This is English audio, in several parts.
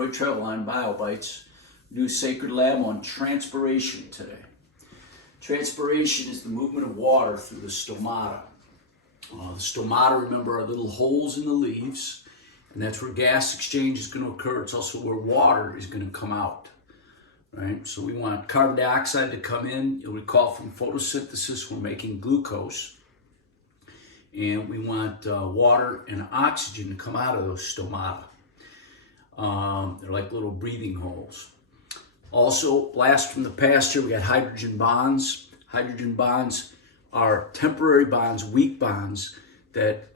Roy Treveline, BioBites. We do Sacred Lab on transpiration today. Transpiration is the movement of water through the stomata. The stomata, remember, are little holes in the leaves, and that's where gas exchange is going to occur. It's also where water is going to come out, right? So we want carbon dioxide to come in. You'll recall from photosynthesis, we're making glucose. And we want water and oxygen to come out of those stomata. They're like little breathing holes. Also, blast from the past here, we got hydrogen bonds. Hydrogen bonds are temporary bonds, weak bonds, that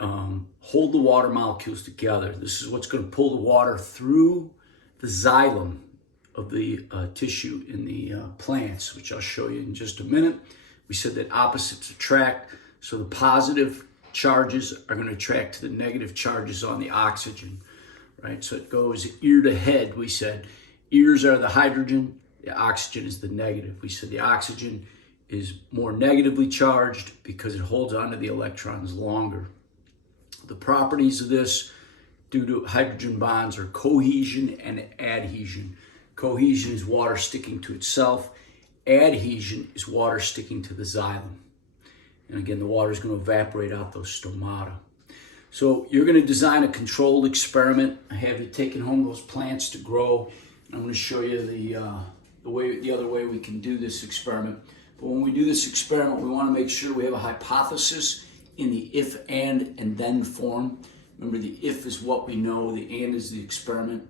hold the water molecules together. This is what's going to pull the water through the xylem of the tissue in the plants, which I'll show you in just a minute. We said that opposites attract, so the positive charges are going to attract to the negative charges on the oxygen, right? So it goes ear to head. We said ears are the hydrogen, the oxygen is the negative. We said the oxygen is more negatively charged because it holds onto the electrons longer. The properties of this due to hydrogen bonds are cohesion and adhesion. Cohesion is water sticking to itself. Adhesion is water sticking to the xylem. And again, the water is going to evaporate out those stomata. So you're going to design a controlled experiment. I have you taking home those plants to grow. And I'm going to show you the other way we can do this experiment. But when we do this experiment, we want to make sure we have a hypothesis in the if, and then form. Remember, the if is what we know, the and is the experiment,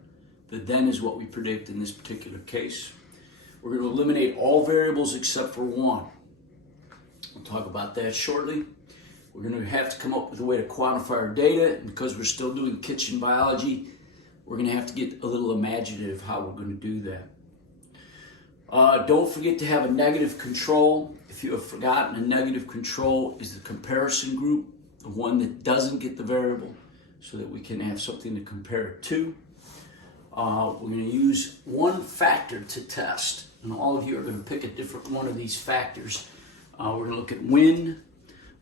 the then is what we predict in this particular case. We're going to eliminate all variables except for one. We'll talk about that shortly. We're going to have to come up with a way to quantify our data, and because we're still doing kitchen biology, we're going to have to get a little imaginative how we're going to do that. Don't forget to have a negative control. If you have forgotten, a negative control is the comparison group, the one that doesn't get the variable, so that we can have something to compare it to. We're going to use one factor to test, and all of you are going to pick a different one of these factors. We're going to look at wind,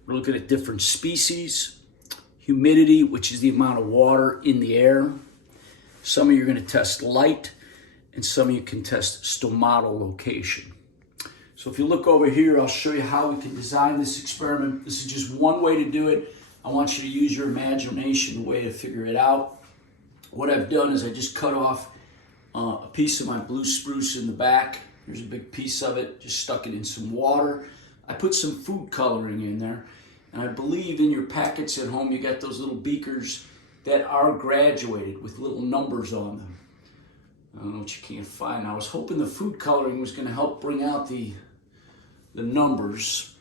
we're looking at different species, humidity, which is the amount of water in the air. Some of you are going to test light, and some of you can test stomatal location. So if you look over here, I'll show you how we can design this experiment. This is just one way to do it. I want you to use your imagination way to figure it out. What I've done is I just cut off a piece of my blue spruce in the back. Here's a big piece of it, just stuck it in some water. I put some food coloring in there, and I believe in your packets at home you got those little beakers that are graduated with little numbers on them. I don't know what you can't find. I was hoping the food coloring was going to help bring out the numbers.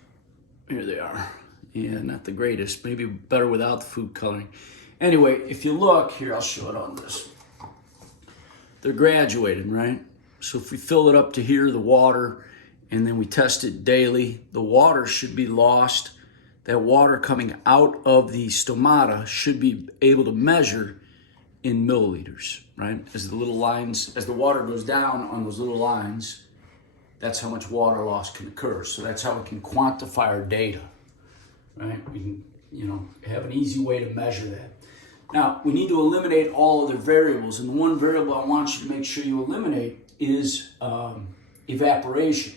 Here they are. Yeah, not the greatest. Maybe better without the food coloring. Anyway, if you look here, I'll show it on this. They're graduated, right? So if we fill it up to here, the water, and then we test it daily, the water should be lost. That water coming out of the stomata should be able to measure in milliliters, right? As the little lines, as the water goes down on those little lines, that's how much water loss can occur. So that's how we can quantify our data, right? We can, have an easy way to measure that. Now, we need to eliminate all other variables, and the one variable I want you to make sure you eliminate is evaporation.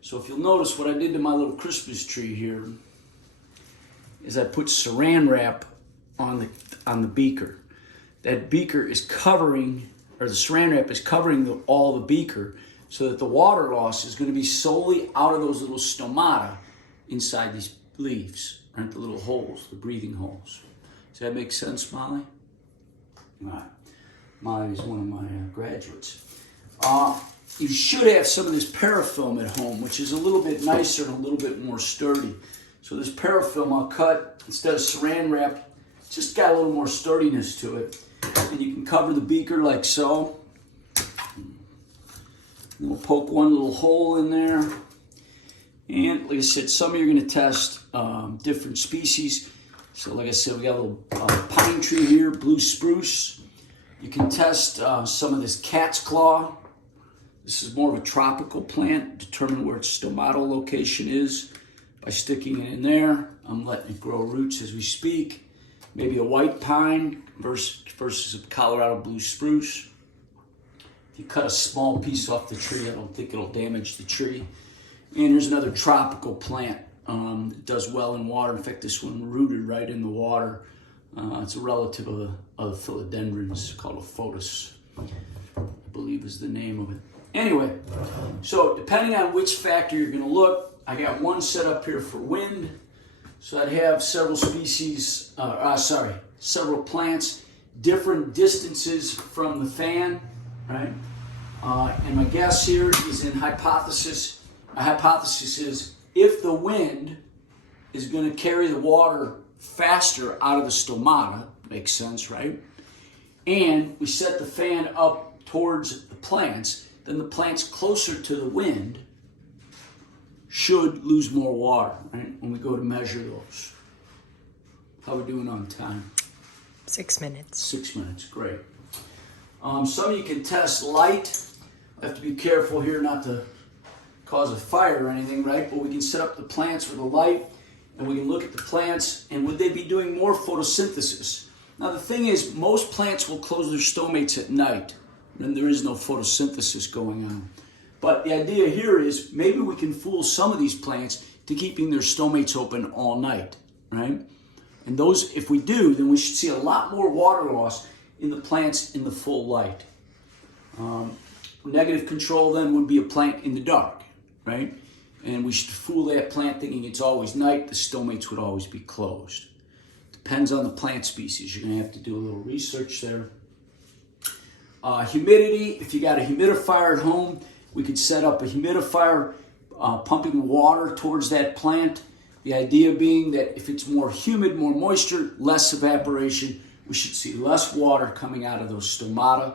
So if you'll notice what I did to my little Christmas tree here is I put saran wrap on the beaker. That beaker is covering, or the saran wrap is covering all the beaker, so that the water loss is going to be solely out of those little stomata inside these leaves, right? The little holes, the breathing holes. Does that make sense, Molly? All right. Molly is one of my graduates. You should have some of this parafilm at home, which is a little bit nicer and a little bit more sturdy. So this parafilm I'll cut, instead of saran wrap, just got a little more sturdiness to it. And you can cover the beaker like so. And we'll poke one little hole in there. And like I said, some of you are going to test different species. So like I said, we got a little pine tree here, blue spruce. You can test some of this cat's claw. This is more of a tropical plant. Determine where its stomatal location is by sticking it in there. I'm letting it grow roots as we speak. Maybe a white pine versus a Colorado blue spruce. You cut a small piece off the tree. I don't think it'll damage the tree. And here's another tropical plant. It does well in water. In fact, this one rooted right in the water. It's a relative of philodendrons called a photis, I believe is the name of it. Anyway, so depending on which factor you're going to look, I got one set up here for wind. So I'd have several species, several plants, different distances from the fan, right? And my guess here is in hypothesis. My hypothesis is if the wind is going to carry the water faster out of the stomata, makes sense, right? And we set the fan up towards the plants, then the plants closer to the wind should lose more water, right? When we go to measure those. How are we doing on time? 6 minutes. 6 minutes, great. Some of you can test light. I have to be careful here not to cause a fire or anything, right? But we can set up the plants with a light, and we can look at the plants, and would they be doing more photosynthesis? Now the thing is, most plants will close their stomates at night, and there is no photosynthesis going on. But the idea here is maybe we can fool some of these plants to keeping their stomates open all night, right? And those, if we do, then we should see a lot more water loss in the plants in the full light. Negative control then would be a plant in the dark, right? And we should fool that plant thinking it's always night. The stomates would always be closed. Depends on the plant species. You're going to have to do a little research there. Humidity, if you got a humidifier at home, we could set up a humidifier pumping water towards that plant. The idea being that if it's more humid, more moisture, less evaporation, we should see less water coming out of those stomata.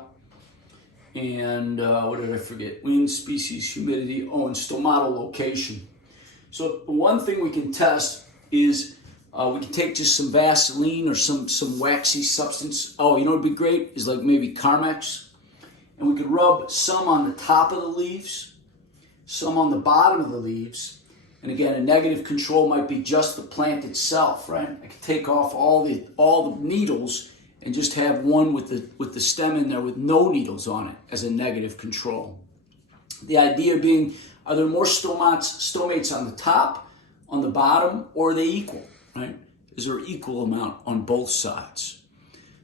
And what did I forget? Wind, species, humidity, and stomatal location. So one thing we can test is we can take just some Vaseline or some waxy substance. Oh, you know what would be great is like maybe Carmex. And we could rub some on the top of the leaves, some on the bottom of the leaves. And again, a negative control might be just the plant itself, right? I could take off all the needles and just have one with the stem in there with no needles on it as a negative control. The idea being, are there more stomates on the top, on the bottom, or are they equal, right? Is there an equal amount on both sides?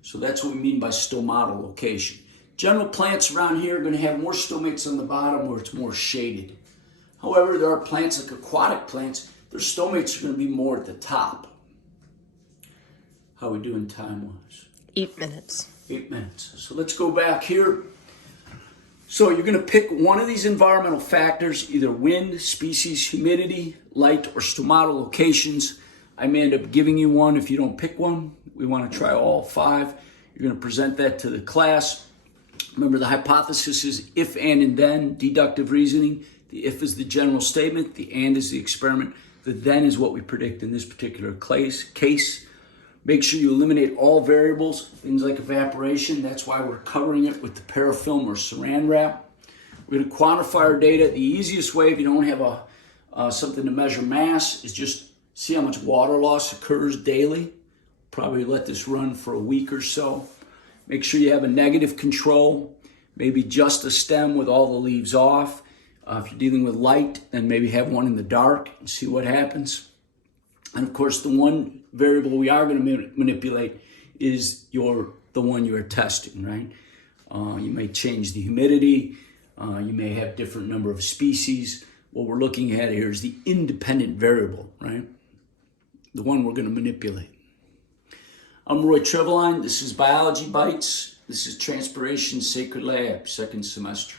So that's what we mean by stomatal location. General plants around here are going to have more stomates on the bottom where it's more shaded. However, there are plants like aquatic plants, their stomates are going to be more at the top. How are we doing time-wise? 8 minutes. 8 minutes. So let's go back here. So you're going to pick one of these environmental factors, either wind, species, humidity, light, or stomatal locations. I may end up giving you one if you don't pick one. We want to try all 5. You're going to present that to the class. Remember, the hypothesis is if, and then, deductive reasoning. The if is the general statement, the and is the experiment, the then is what we predict in this particular case. Make sure you eliminate all variables, things like evaporation. That's why we're covering it with the parafilm or saran wrap. We're going to quantify our data. The easiest way, if you don't have something to measure mass, is just see how much water loss occurs daily. Probably let this run for a week or so. Make sure you have a negative control, maybe just a stem with all the leaves off. If you're dealing with light, then maybe have one in the dark and see what happens. And of course, the one variable we are going to manipulate is the one you are testing, right? You may change the humidity. You may have different number of species. What we're looking at here is the independent variable, right? The one we're going to manipulate. I'm Roy Treveline. This is Biology Bites. This is Transpiration Sacred Lab, second semester.